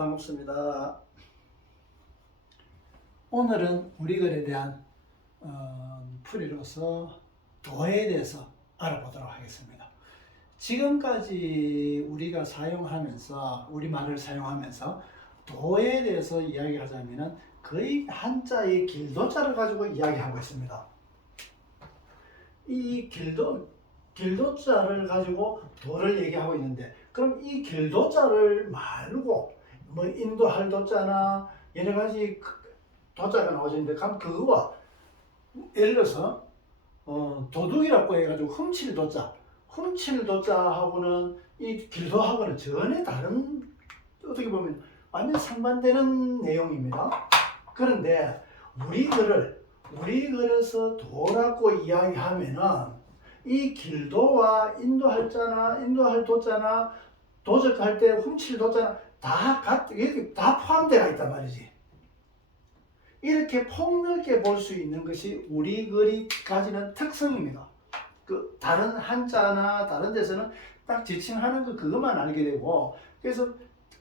반갑습니다. 오늘은 우리 글에 대한 풀이로서 도에 대해서 알아보도록 하겠습니다. 지금까지 우리가 사용하면서 우리말을 사용하면서 도에 대해서 이야기하자면 거의 한자의 길도자를 가지고 이야기하고 있습니다. 이 길도자를 가지고 도를 얘기하고 있는데, 그럼 이 길도자를 말고 뭐 인도할 도자나 여러 가지 도자가 나오는데, 그럼 그거와 예를 들어서 도둑이라고 해가지고 훔칠 도자하고는 이 길도하고는 전혀 다른, 어떻게 보면 완전 상반되는 내용입니다. 그런데 우리 글에서 도라고 이야기하면은 이 길도와 인도할 자나 인도할 도자나 도적할 때 훔칠 도자나 이렇게 다 포함되어 있단 말이지. 이렇게 폭넓게 볼 수 있는 것이 우리 글이 가지는 특성입니다. 그 다른 한자나 다른 데서는 딱 지칭하는 그것만 알게 되고, 그래서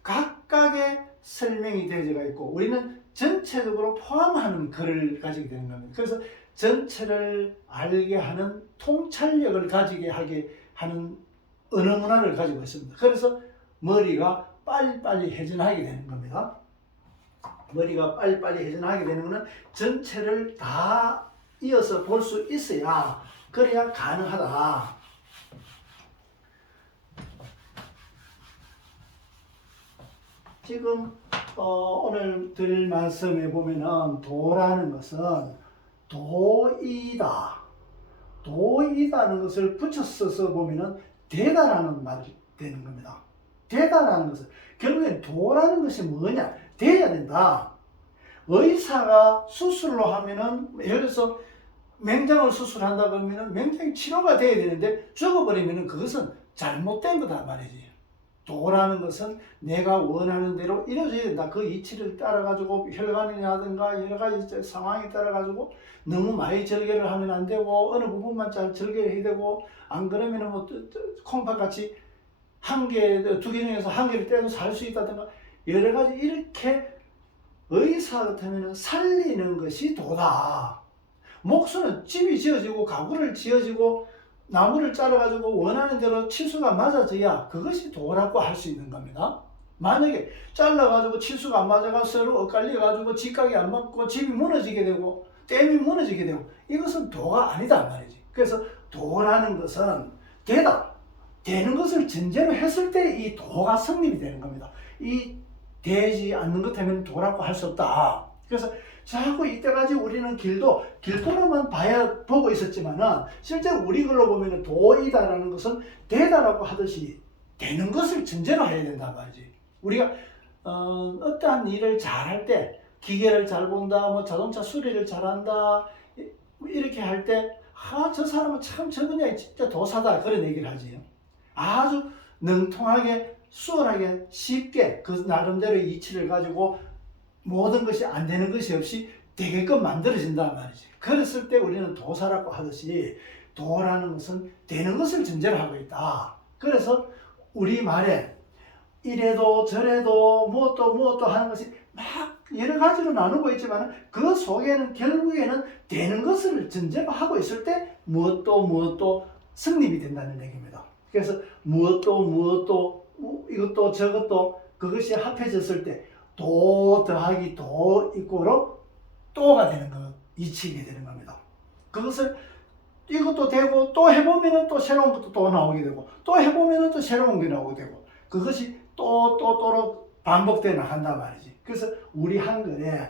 각각의 설명이 되어져 있고 우리는 전체적으로 포함하는 글을 가지게 되는 겁니다. 그래서 전체를 알게 하는 통찰력을 가지게 하게 하는 언어 문화를 가지고 있습니다. 그래서 머리가 빨리빨리 회전하게 되는 겁니다. 머리가 빨리빨리 회전하게 되는 것은 전체를 다 이어서 볼 수 있어야, 그래야 가능하다. 지금 오늘 드릴 말씀에 보면은 도라는 것은 도이다. 도이다는 것을 붙여 써서 보면은 되다라는 말이 되는 겁니다. 되다라는 것은 결국엔 도라는 것이 뭐냐? 돼야 된다. 의사가 수술로 하면은, 예를 들어서 맹장을 수술한다 그러면은 맹장이 치료가 돼야 되는데 죽어버리면은 그것은 잘못된 거다 말이지. 도라는 것은 내가 원하는 대로 이루어져야 된다. 그 이치를 따라가지고 혈관이라든가 여러 가지 상황에 따라가지고 너무 많이 절개를 하면 안 되고, 어느 부분만 잘 절개를 해야 되고, 안 그러면은 뭐 콩팥같이 한 개, 두 개 중에서 한 개를 떼도 살 수 있다든가 여러 가지, 이렇게 의사 같으면 살리는 것이 도다. 목수는 집이 지어지고 가구를 지어지고 나무를 잘라가지고 원하는 대로 치수가 맞아져야 그것이 도라고 할 수 있는 겁니다. 만약에 잘라가지고 치수가 안 맞아가 서로 엇갈려가지고 직각이 안 맞고 집이 무너지게 되고 댐이 무너지게 되고, 이것은 도가 아니다 말이지. 그래서 도라는 것은 되다. 되는 것을 전제로 했을 때 이 도가 성립이 되는 겁니다. 이 되지 않는 것 때문에 도라고 할 수 없다. 그래서 자꾸 이때까지 우리는 길도로만 보고 있었지만은 실제 우리 글로 보면은 도이다라는 것은 되다라고 하듯이 되는 것을 전제로 해야 된단 말이지. 우리가 어떠한 일을 잘할 때, 기계를 잘 본다, 뭐 자동차 수리를 잘한다, 이렇게 할 때, 저 사람은 참 저 분야에 진짜 도사다, 그런 얘기를 하지. 아주 능통하게 수월하게 쉽게 그 나름대로 이치를 가지고 모든 것이 안 되는 것이 없이 되게끔 만들어진단 말이지. 그랬을 때 우리는 도사라고 하듯이 도라는 것은 되는 것을 전제로 하고 있다. 그래서 우리 말에 이래도 저래도 무엇도 하는 것이 막 여러 가지로 나누고 있지만 그 속에는 결국에는 되는 것을 전제로 하고 있을 때 무엇도 성립이 된다는 얘기입니다. 그래서 무엇도 이것도 저것도 그것이 합해졌을 때 도 더하기 도 이꼬로 또가 되는 거, 이치게 되는 겁니다. 그것을 이것도 되고 또 해보면은 또 새로운 것도 또 나오게 되고 또 해보면은 또 새로운 게 나오게 되고, 그것이 또로 반복되어 나간단 말이지. 그래서 우리 한글에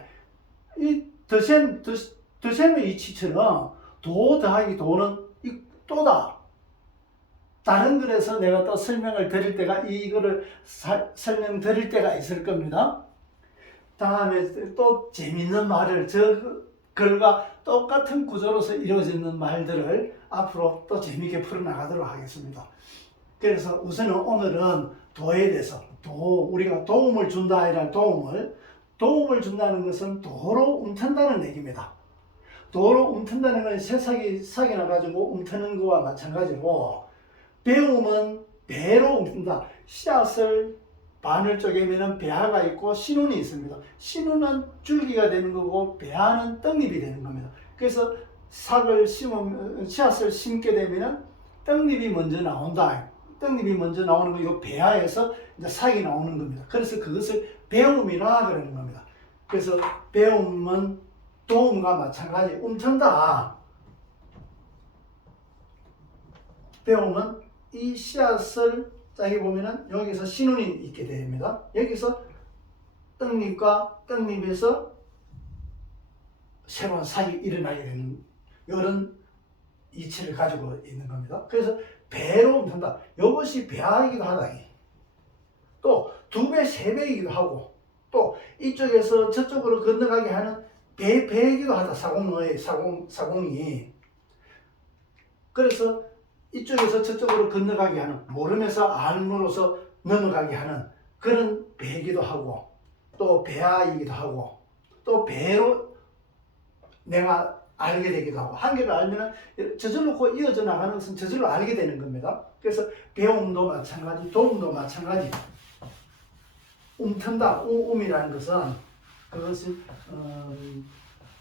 이 더셈의 이치처럼 도 더하기 도는 또다. 다른 글에서 내가 또 설명을 드릴 때가 이거를 설명드릴 때가 있을 겁니다. 다음에 또 재밌는 말을 저 글과 똑같은 구조로서 이루어지는 말들을 앞으로 또 재밌게 풀어나가도록 하겠습니다. 그래서 우선은 오늘은 도에 대해서, 우리가 도움을 준다 이란 도움을 준다는 것은 도로 움튼다는 얘기입니다. 도로 움튼다는 건 새싹이 나가지고 움트는 거와 마찬가지고, 배움은 배로 움튼다. 씨앗을 바늘 쪽에는 배아가 있고 신운이 있습니다. 신운은 줄기가 되는 거고 배아는 떡잎이 되는 겁니다. 그래서 씨앗을 심게 되면은 떡잎이 먼저 나온다. 떡잎이 먼저 나오는 거, 이 배아에서 이제 싹이 나오는 겁니다. 그래서 그것을 배움이라 그러는 겁니다. 그래서 배움은 도움과 마찬가지, 움튼다. 배움은 이 씨앗을 여기 보면은 여기서 신운이 있게 됩니다. 여기서 떡잎과 떡잎에서 새로운 싹이 일어나게 되는 이런 이치를 가지고 있는 겁니다. 그래서 배로 움튼다. 이것이 배아이기도 하다. 또 2배, 3배이기도 하고 또 이쪽에서 저쪽으로 건너가게 하는 배이기도 하다. 사공이. 그래서 이쪽에서 저쪽으로 건너가게 하는, 모름에서 알무로서 넘어가게 하는 그런 배이기도 하고 또 배아이기도 하고 또 배로 내가 알게 되기도 하고, 한 개를 알면 저절로 이어져 나가는 것은 저절로 알게 되는 겁니다. 그래서 배움도 마찬가지, 도움도 마찬가지. 움튼다, 움이라는 것은 그것이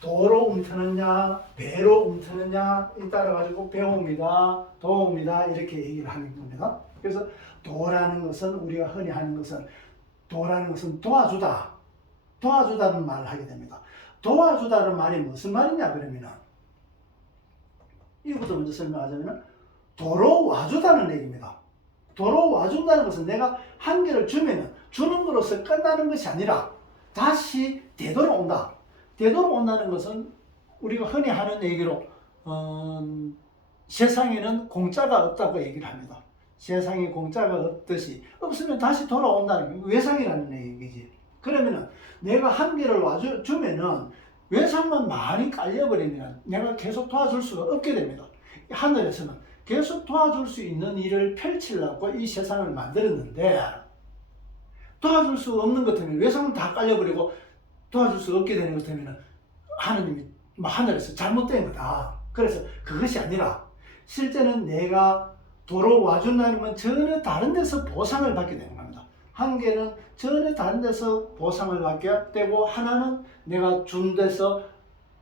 도로 움트느냐 배로 움트느냐에 따라 가지고 배움이다, 도움이다 이렇게 얘기를 하는 겁니다. 그래서 도라는 것은, 우리가 흔히 하는 것은, 도라는 것은 도와주다, 도와주다는 말을 하게 됩니다. 도와주다는 말이 무슨 말이냐 그러면은, 이것부터 먼저 설명하자면은 도로 와주다는 얘기입니다. 도로 와준다는 것은 내가 한 개를 주면은 주는 것으로서 끝나는 것이 아니라 다시 되돌아온다. 되돌아온다는 것은 우리가 흔히 하는 얘기로 세상에는 공짜가 없다고 얘기를 합니다. 세상에 공짜가 없듯이 없으면 다시 돌아온다는 게 외상이라는 얘기지. 그러면은 내가 한 개를 주면은 외상만 많이 깔려버리면 내가 계속 도와줄 수가 없게 됩니다. 하늘에서는 계속 도와줄 수 있는 일을 펼치려고 이 세상을 만들었는데, 도와줄 수 없는 것 때문에 외상은 다 깔려버리고 도와줄 수 없게 되는 것 때문에 하느님이 하늘에서 잘못된 거다. 그래서 그것이 아니라 실제는 내가 도로 와준다는 건 전혀 다른 데서 보상을 받게 되는 겁니다. 한 개는 전혀 다른 데서 보상을 받게 되고, 하나는 내가 준 데서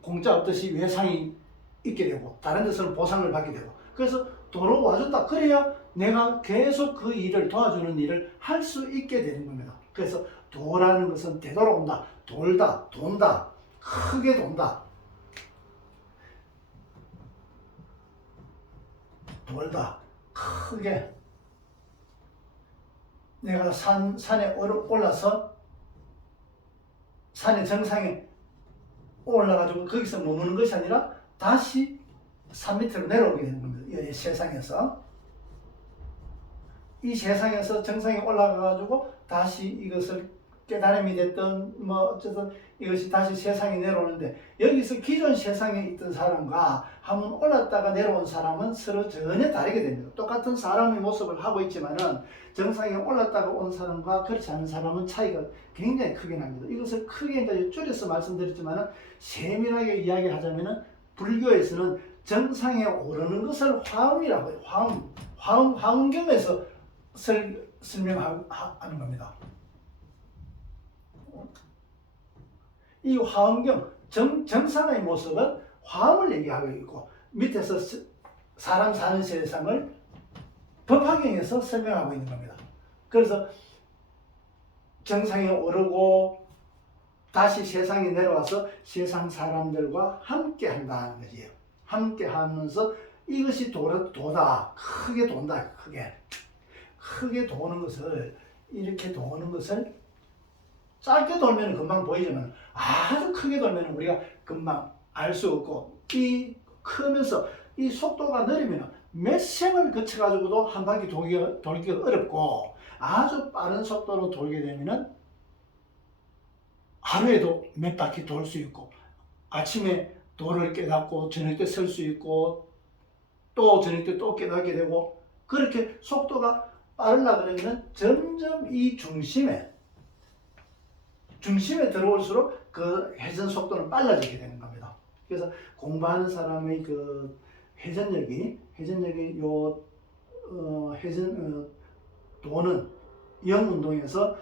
공짜 없듯이 외상이 있게 되고 다른 데서는 보상을 받게 되고, 그래서 도로 와준다. 그래야 내가 계속 그 일을, 도와주는 일을 할 수 있게 되는 겁니다. 그래서 도라는 것은 되돌아온다, 돌다, 돈다, 크게 돈다, 돌다, 크게. 내가 산에 올라서 산의 정상에 올라가지고 거기서 머무는 것이 아니라 다시 산 밑으로 내려오게 되는 겁니다. 이 세상에서. 이 세상에서 정상에 올라가가지고 다시 이것을 깨달음이 됐든 뭐 어쨌든 이것이 다시 세상에 내려오는데, 여기서 기존 세상에 있던 사람과 한번 올랐다가 내려온 사람은 서로 전혀 다르게 됩니다. 똑같은 사람의 모습을 하고 있지만은 정상에 올랐다가 온 사람과 그렇지 않은 사람은 차이가 굉장히 크게 납니다. 이것을 크게 이제 줄여서 말씀드렸지만은 세밀하게 이야기하자면은 불교에서는 정상에 오르는 것을 화음이라고 해요. 화음경에서 설명하는 겁니다. 이 화음경, 정상의 모습은 화음을 얘기하고 있고, 밑에서 사람 사는 세상을 법화경에서 설명하고 있는 겁니다. 그래서 정상에 오르고 다시 세상에 내려와서 세상 사람들과 함께 한다는 거지요. 함께 하면서 이것이 도다, 크게 돈다, 크게 도는 것을, 이렇게 도는 것을 짧게 돌면 금방 보이지만 아주 크게 돌면 우리가 금방 알 수 없고, 이 크면서 이 속도가 느리면 몇 생을 거쳐가지고도 한 바퀴 돌기가 어렵고, 아주 빠른 속도로 돌게 되면은 하루에도 몇 바퀴 돌 수 있고, 아침에 도를 깨닫고 저녁 때 설 수 있고, 또 저녁 때 또 깨닫게 되고, 그렇게 속도가 빠르려 그러면 점점 이 중심에 들어올수록 그 회전 속도는 빨라지게 되는 겁니다. 그래서 공부하는 사람의 그 회전력이 도는 영 운동에서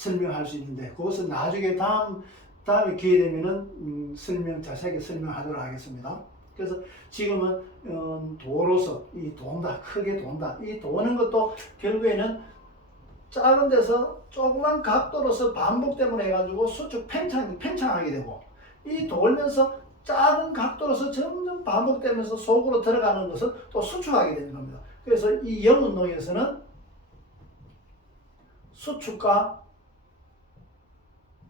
설명할 수 있는데 그것은 나중에 다음에 기회 되면은 자세하게 설명하도록 하겠습니다. 그래서 지금은 도로서 이 돈다, 크게 돈다. 이 도는 것도 결국에는 작은 데서 조그만 각도로서 반복 때문에 해가지고 수축 팽창하게 되고, 이 돌면서 작은 각도로서 점점 반복되면서 속으로 들어가는 것을 또 수축하게 되는 겁니다. 그래서 이 영운동에서는 수축과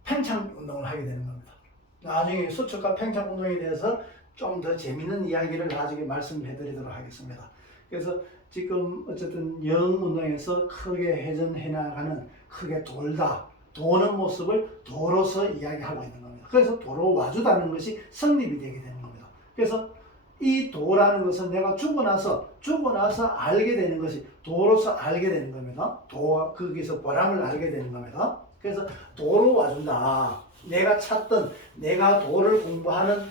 팽창 운동을 하게 되는 겁니다. 나중에 수축과 팽창 운동에 대해서 좀 더 재밌는 이야기를 나중에 말씀해 드리도록 하겠습니다. 그래서 지금 어쨌든 영 운동에서 크게 회전해 나가는, 크게 도는 모습을 도로서 이야기하고 있는 겁니다. 그래서 도로 와주다는 것이 성립이 되게 되는 겁니다. 그래서 이 도라는 것은 내가 죽고 나서 알게 되는 것이 도로서 알게 되는 겁니다. 거기서 보람을 알게 되는 겁니다. 그래서 도로 와준다. 내가 도를 공부하는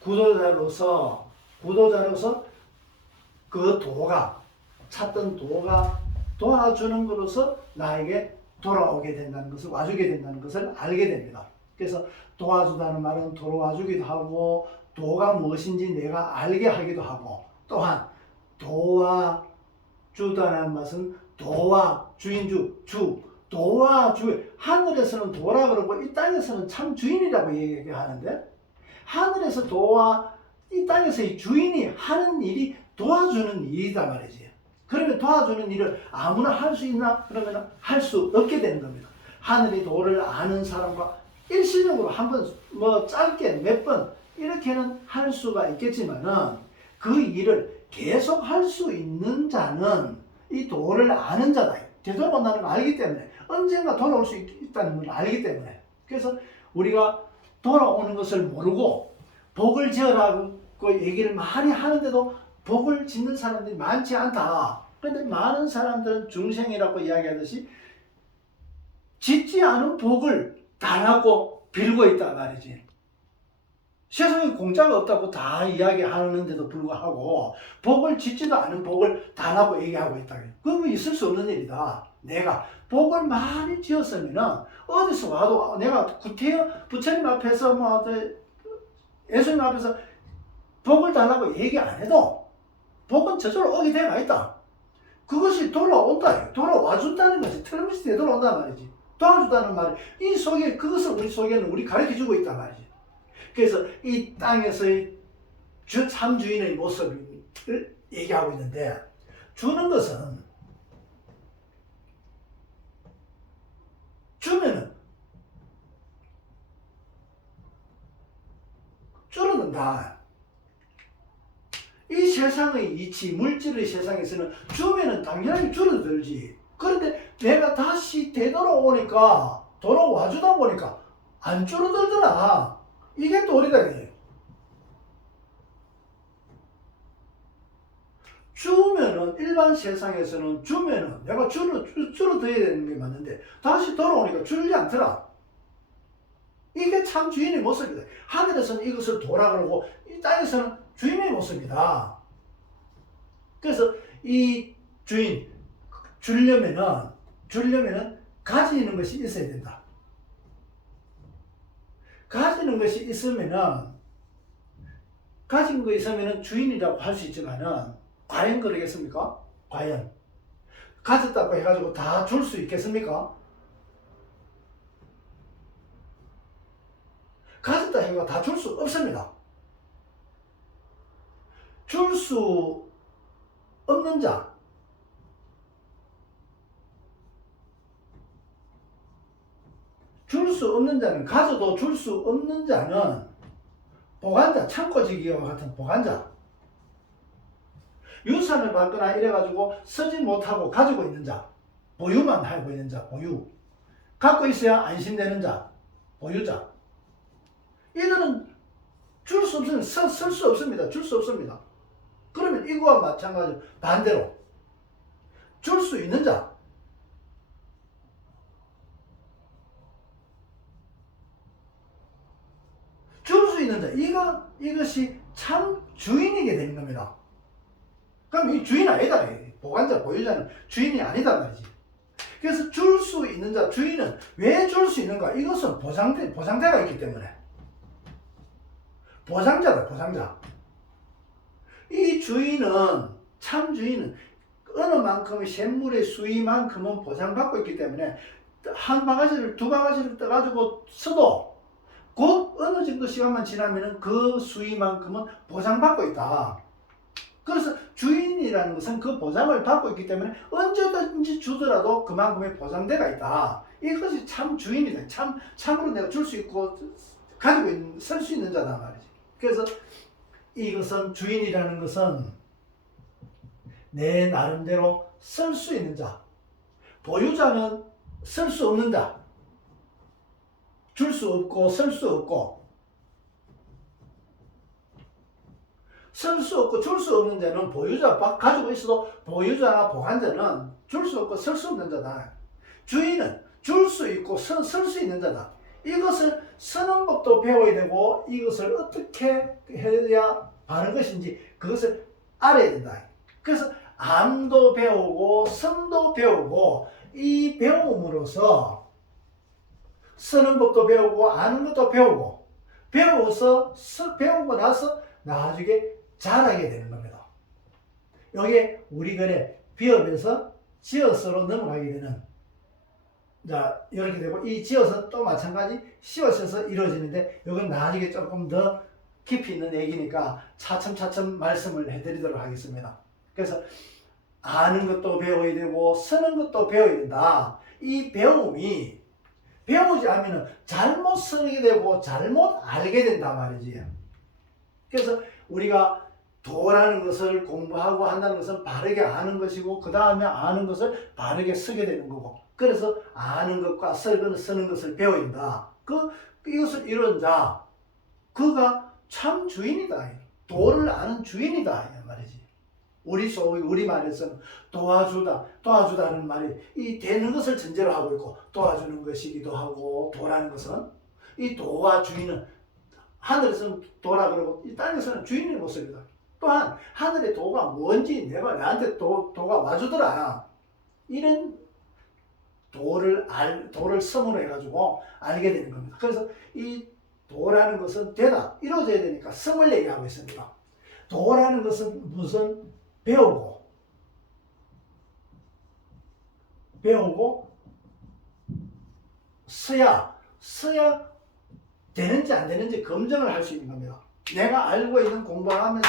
구도자로서 그 찾던 도가 도와주는 것으로서 나에게 돌아오게 된다는 것을, 와주게 된다는 것을 알게 됩니다. 그래서 도와주다는 말은 돌아와주기도 하고, 도가 무엇인지 내가 알게 하기도 하고, 또한 도와주다는 것은 도와 주인주, 도와 주, 하늘에서는 도라 그러고 이 땅에서는 참 주인이라고 얘기하는데, 하늘에서 이 땅에서의 주인이 하는 일이 도와주는 일이다 말이지. 그러면 도와주는 일을 아무나 할 수 있나? 그러면 할 수 없게 되는 겁니다. 하늘이 도를 아는 사람과 일시적으로 한번 짧게 몇 번 이렇게는 할 수가 있겠지만은, 그 일을 계속 할 수 있는 자는 이 도를 아는 자다. 되돌아온다는 걸 알기 때문에, 언젠가 돌아올 수 있다는 걸 알기 때문에. 그래서 우리가 돌아오는 것을 모르고 복을 지으라고 얘기를 많이 하는데도 복을 짓는 사람들이 많지 않다. 그런데 많은 사람들은 중생이라고 이야기하듯이 짓지 않은 복을 달라고 빌고 있다 말이지. 세상에 공짜가 없다고 다 이야기하는데도 불구하고 복을 짓지도 않은 복을 달라고 얘기하고 있다. 그건 있을 수 없는 일이다. 내가 복을 많이 지었으면 어디서 와도, 내가 부처님 앞에서 예수님 앞에서 복을 달라고 얘기 안 해도 복은 저절로 오게 되어 있다. 그것이 돌아온다. 돌아와준다는 것이 틀림없이 되돌아온단 말이지. 도와준다는 말이 그것을 우리 속에는 우리 가르쳐주고 있단 말이지. 그래서 이 땅에서의 참주인의 모습을 얘기하고 있는데, 주는 것은 주면은 줄어든다. 이 세상의 이치, 물질의 세상에서는 주면은 당연히 줄어들지. 그런데 내가 다시 되돌아오니까, 돌아와주다 보니까 안 줄어들더라. 이게 도리다. 주면은, 일반 세상에서는 주면은 내가 줄어들어야 되는 게 맞는데, 다시 돌아오니까 줄지 않더라. 이게 참 주인의 모습이다. 하늘에서는 이것을 도라 그러고 이 땅에서는 주인의 모습이다. 그래서 이 주인, 주려면은 가지는 것이 있어야 된다. 가지는 것이 있으면은, 가진 거 있으면은 주인이라고 할 수 있지만은, 과연 그러겠습니까? 과연 가졌다고 해가지고 다 줄 수 있겠습니까? 가졌다 해가 다 줄 수 없습니다. 줄 수 없는 자, 가져도 줄 수 없는 자는 보관자, 창고지기와 같은 보관자, 유산을 받거나 이래가지고 쓰지 못하고 가지고 있는 자, 보유만 하고 있는 자, 보유. 갖고 있어야 안심되는 자, 보유자. 이들은 줄 수 없으면 쓸 수 없습니다. 줄 수 없습니다. 그러면 이거와 마찬가지로 반대로 줄 수 있는 자, 줄 수 있는 자, 이것이 참 주인이게 되는 겁니다. 그럼 이 주인 아니다. 보관자, 보유자는 주인이 아니다 말이지. 그래서 줄 수 있는 자, 주인은 왜 줄 수 있는가? 이것은 보장자가 있기 때문에. 보장자다, 보장자. 이 주인은, 참 주인은 어느 만큼의 샘물의 수위만큼은 보장받고 있기 때문에 한 바가지를, 두 바가지를 떠가지고 써도 곧 어느 정도 시간만 지나면은 그 수위만큼은 보장받고 있다. 그래서 주인이라는 것은 그 보장을 받고 있기 때문에 언제든지 주더라도 그만큼의 보장대가 있다. 이것이 참 주인이다. 참으로 내가 줄 수 있고 가지고 있는, 쓸 수 있는 자다 말이지. 그래서 이것은 주인이라는 것은 내 나름대로 쓸 수 있는 자. 보유자는 쓸 수 없는 자. 줄 수 없고 쓸 수 없고. 쓸 수 없고 줄 수 없는 자는 보유자 가지고 있어도 보유자나 보관자는 줄 수 없고 쓸 수 없는 자다. 주인은 줄 수 있고 쓸 수 있는 자다. 이것을 쓰는 법도 배워야 되고 이것을 어떻게 해야 바른 것인지 그것을 알아야 된다. 그래서 암도 배우고 성도 배우고 이 배움으로써 쓰는 법도 배우고 아는 것도 배우고 배우고 나서 나중에 잘하게 되는 겁니다. 여기에 우리 글에 비읍에서 지어서로 넘어가게 되는, 자, 이렇게 되고, 이 지어서 또 마찬가지 씌워서 이루어지는데, 이건 나중에 조금 더 깊이 있는 얘기니까 차츰차츰 말씀을 해드리도록 하겠습니다. 그래서 아는 것도 배워야 되고 쓰는 것도 배워야 된다. 이 배움이 배우지 않으면 잘못 쓰게 되고 잘못 알게 된다 말이지. 그래서 우리가 도라는 것을 공부하고 한다는 것은 바르게 아는 것이고 그 다음에 아는 것을 바르게 쓰게 되는 거고, 그래서 아는 것과 쓰는 것을 배워야 된다. 이것을 이룬 자, 그가 참 주인이다. 도를 아는 주인이다 이 말이지. 우리 말에서는 도와주다는 말이 이 되는 것을 전제로 하고 있고 도와주는 것이기도 하고, 도라는 것은 이 도와 주인은 하늘에서는 도라 그러고 이 땅에서는 주인의 모습이다. 또한 하늘의 도가 뭔지 내가 나한테 도가 와주더라. 이런 도를 섬으로 해가지고 알게 되는 겁니다. 그래서 이 도라는 것은 되다, 이루어져야 되니까 섬을 얘기하고 있습니다. 도라는 것은 무슨 배우고 써야 되는지 안 되는지 검증을 할 수 있는 겁니다. 내가 알고 있는 공부하면서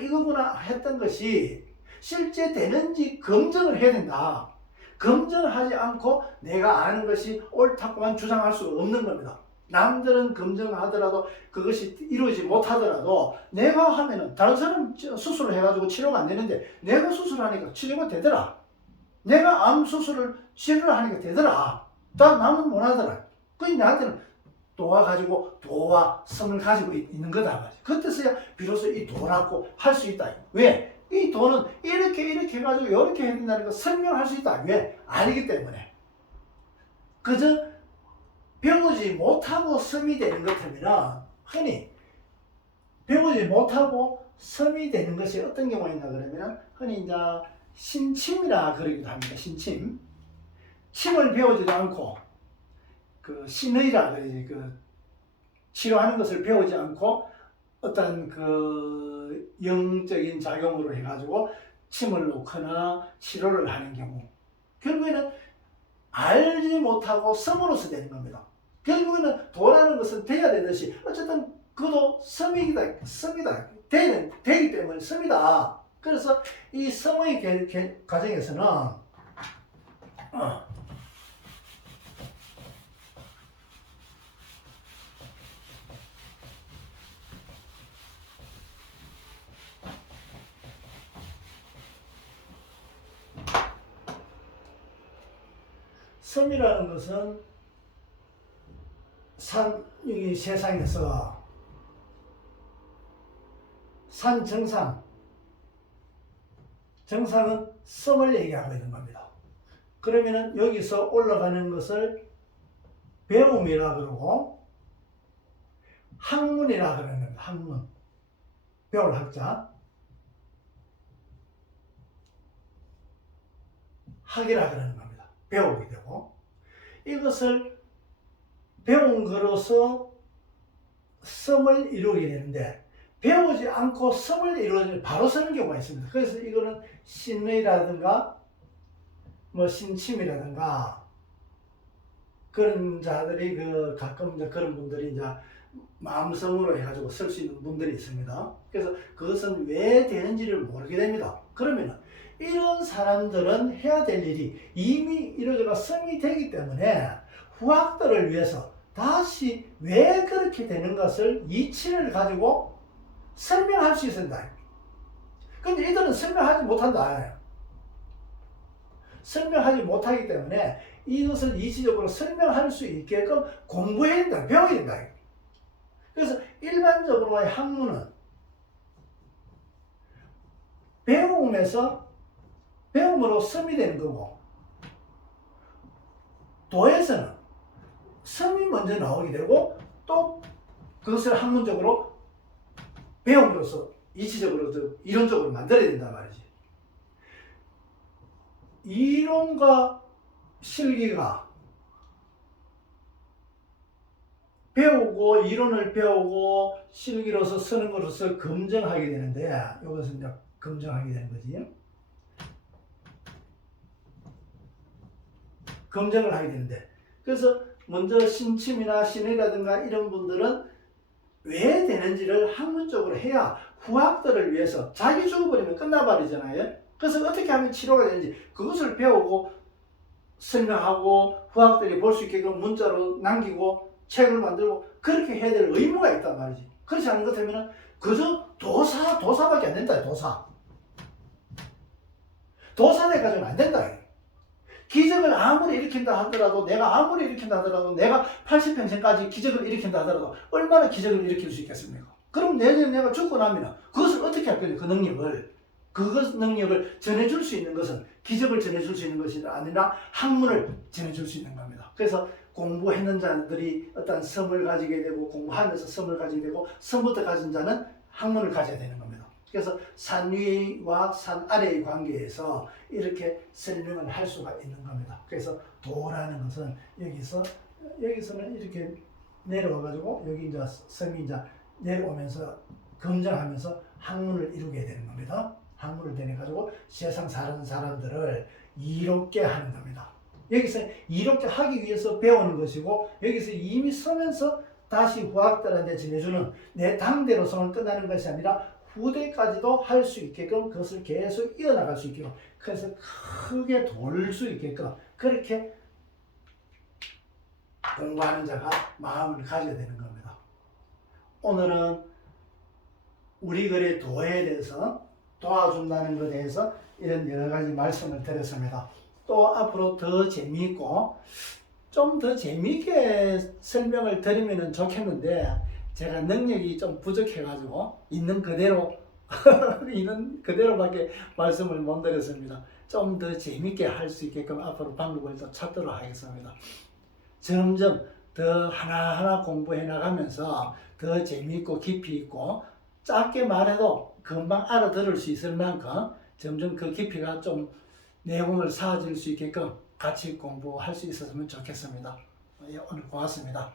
이거구나 했던 것이 실제 되는지 검증을 해야 된다. 검증을 하지 않고 내가 아는 것이 옳다고만 주장할 수 없는 겁니다. 남들은 검증하더라도 그것이 이루어지지 못하더라도 내가 하면은 다른 사람 수술을 해가지고 치료가 안 되는데 내가 수술하니까 치료가 되더라. 내가 암 수술을 치료를 하니까 되더라. 남은 못 하더라. 그게 나한테는 도와가지고 도와 성을 가지고 있는 거다. 그때서야 비로소 이 도라고 할 수 있다. 왜? 이 도는 이렇게 해가지고 이렇게 해야 된다는 걸 설명할 수 있다. 왜? 알기 때문에. 그저 배우지 못하고 섬이 되는 것 같으면 흔히 배우지 못하고 섬이 되는 것이 어떤 경우가 있나 그러면 흔히 이제 신침이라 그러기도 합니다. 신침. 침을 배우지도 않고 신의라 그러지, 치료하는 것을 배우지 않고 어떤 영적인 작용으로 해가지고 침을 놓거나 치료를 하는 경우, 결국에는 알지 못하고 섬으로서 되는 겁니다. 결국에는 도라는 것은 돼야 되듯이 어쨌든 그도 섬이다. 되기 때문에 섬이다. 그래서 이 섬의 과정에서는 섬이라는 것은 여기 세상에서 산 정상은 섬을 얘기하고 있는 겁니다. 그러면은 여기서 올라가는 것을 배움이라 그러고 학문이라 그러는 겁니다. 학문. 배울 학자. 학이라 그러는 겁니다. 배우게 되고, 이것을 배운 거로서 성을 이루게 되는데, 배우지 않고 성을 이루어지면 바로 서는 경우가 있습니다. 그래서 이거는 신의라든가 뭐 신침이라든가 그런 자들이 가끔 이제 그런 분들이 이제 마음성으로 해가지고 쓸 수 있는 분들이 있습니다. 그래서 그것은 왜 되는지를 모르게 됩니다. 그러면 이런 사람들은 해야 될 일이 이미 이루어져가 성이 되기 때문에 후학들을 위해서 다시 왜 그렇게 되는 것을 이치를 가지고 설명할 수 있어야 된다. 근데 이들은 설명하지 못한다. 설명하지 못하기 때문에 이것을 이치적으로 설명할 수 있게끔 공부해야 된다. 배워야 된다. 그래서 일반적으로의 학문은 배움으로 섬이 되는 거고, 도에서는 섬이 먼저 나오게 되고, 또 그것을 학문적으로 배움으로써 이치적으로 이론적으로 만들어야 된단 말이지. 이론과 실기가 배우고 이론을 배우고 실기로서 쓰는 것으로서 검증하게 되는데, 이것은 이제 검증하게 되는 거지. 검증을 하게 되는데, 그래서 먼저 신침이나 신의라든가 이런 분들은 왜 되는지를 학문적으로 해야 후학들을 위해서, 자기 죽어버리면 끝나버리잖아요. 그래서 어떻게 하면 치료가 되는지 그것을 배우고 설명하고 후학들이 볼 수 있게끔 문자로 남기고 책을 만들고 그렇게 해야 될 의무가 있단 말이지. 그렇지 않은 것 같으면 그저 도사밖에 안 된다. 도사대까지는 안 된다. 기적을 아무리 일으킨다 하더라도, 내가 80평생까지 기적을 일으킨다 하더라도 얼마나 기적을 일으킬 수 있겠습니까? 그럼 내년에 내가 죽고 나면 그것을 어떻게 할 거냐? 그 능력을 전해줄 수 있는 것은 기적을 전해줄 수 있는 것이 아니라 학문을 전해줄 수 있는 겁니다. 그래서 공부했는 자들이 어떤 성을 가지게 되고, 공부하면서 성을 가지게 되고, 성부터 가진 자는 학문을 가져야 되는 겁니다. 그래서 산 위와 산 아래의 관계에서 이렇게 설명을 할 수가 있는 겁니다. 그래서 도라는 것은 여기서는 이렇게 내려와가지고 여기 이제 성이 이제 내려오면서 검증하면서 학문을 이루게 되는 겁니다. 학문을 대내가지고 세상 사는 사람들을 이롭게 하는 겁니다. 여기서 이롭게 하기 위해서 배우는 것이고, 여기서 이미 서면서 다시 후학들한테 전해주는, 내 당대로서는 끝나는 것이 아니라 후대까지도 할 수 있게끔 그것을 계속 이어나갈 수 있게끔, 그래서 크게 돌 수 있게끔 그렇게 공부하는 자가 마음을 가져야 되는 겁니다. 오늘은 우리 글의 도에 대해서, 도와준다는 것에 대해서 이런 여러 가지 말씀을 드렸습니다. 또 앞으로 더 재미있고 좀 더 재미있게 설명을 드리면 좋겠는데, 제가 능력이 좀 부족해가지고 있는 그대로밖에 말씀을 못 드렸습니다. 좀 더 재미있게 할 수 있게끔 앞으로 방법을 또 찾도록 하겠습니다. 점점 더 하나하나 공부해 나가면서 더 재미있고 깊이 있고, 짧게 말해도 금방 알아들을 수 있을 만큼 점점 그 깊이가 좀 내용을 쌓아질 수 있게끔 같이 공부할 수 있었으면 좋겠습니다. 오늘 고맙습니다.